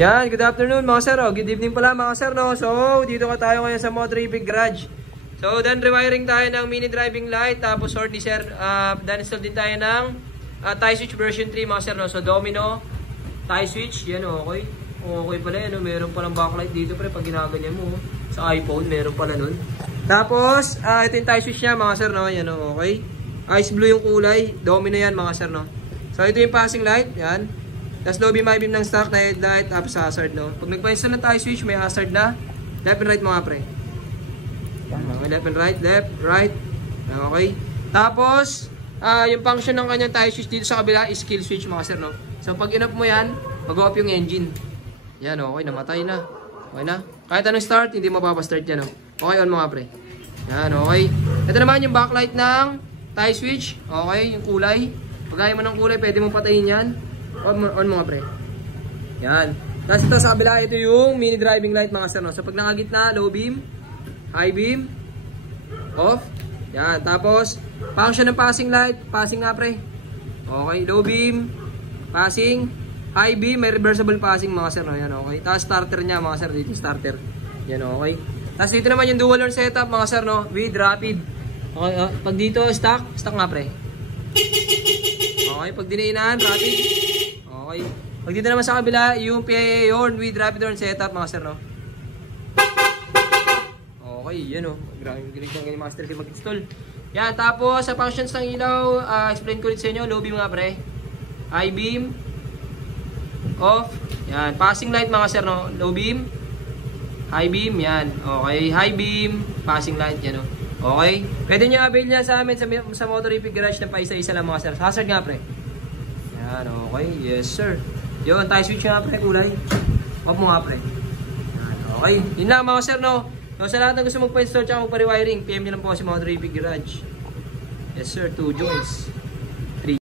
Yan, good afternoon mga sir. Good evening pala mga sir, no? So, dito ka tayo ngayon sa Motorific Garage. So, then rewiring tayo ng mini driving light. Tapos, short ni sir, then install din tayo ng tie switch version 3 mga sir, no? So, domino, tie switch. Yan, okay. Okay pala yan, no? Meron palang backlight dito pre pag ginaganyan mo. Sa iPhone, meron pala nun. Tapos, ito yung tie switch niya mga sir, no? Yan, okay. Ice blue yung kulay. Domino yan mga sir, no? So, ito yung passing light. Yan. Tapos low beam, high beam ng stock na headlight, tapos hazard, no? Pag nagpa-install na tayo switch, may hazard na left and right mga pre. Okay, left and right, left, right. Okay. Tapos, yung function ng kanyang tie switch dito sa kabila is kill switch mga sir, no? So pag in-off mo yan, mag-off yung engine. Yan, okay, namatay na. Okay na. Kahit anong start, hindi mapapastart yan, no? Okay, on mga pre. Yan, okay. Ito naman yung backlight ng tie switch. Okay, yung kulay. Pag ayaw mo ng kulay, pwede mong patayin yan. On mga pre. Yan. Tapos ito sa kabila, ito yung mini driving light mga sir, no? So pag nakagitna, low beam, high beam, off. Yan. Tapos, function ng passing light, passing nga pre. Okay, low beam, passing, high beam, may reversible passing mga sir, no? Yan, okay. Tapos starter niya mga sir, dito starter. Yan, okay. Tapos dito naman yung dual horn setup mga sir, no? With rapid. Okay, pag dito stock nga pre. Okay, pag dinainan, rapid. Okay. Pag dito naman sa kabila, yung PIA horn with rapid horn setup mga sir, no? Okay, yan o. Grabe yung galing ng master team mag-install. Yan, tapos sa functions ng ilaw, explain ko ulit sa inyo. Low beam nga pre. High beam. Off. Yan, passing light mga sir, no? Low beam. High beam, yan. Okay, high beam. Passing light, yan o. Okay. Pwede nyo avail niya sa amin sa Motorific Garage na pa isa-isa lang mga sir. Hazard nga pre. Yan, okay. Yes, sir. Yun, tie switch nga pre, kulay. Off mo nga pre. Yan, okay. Yun lang mga sir, no? So, sa lahat ng gusto magpa-install at magpa-rewiring, PM nyo lang po si Motorific Garage. Yes, sir. 2 joints.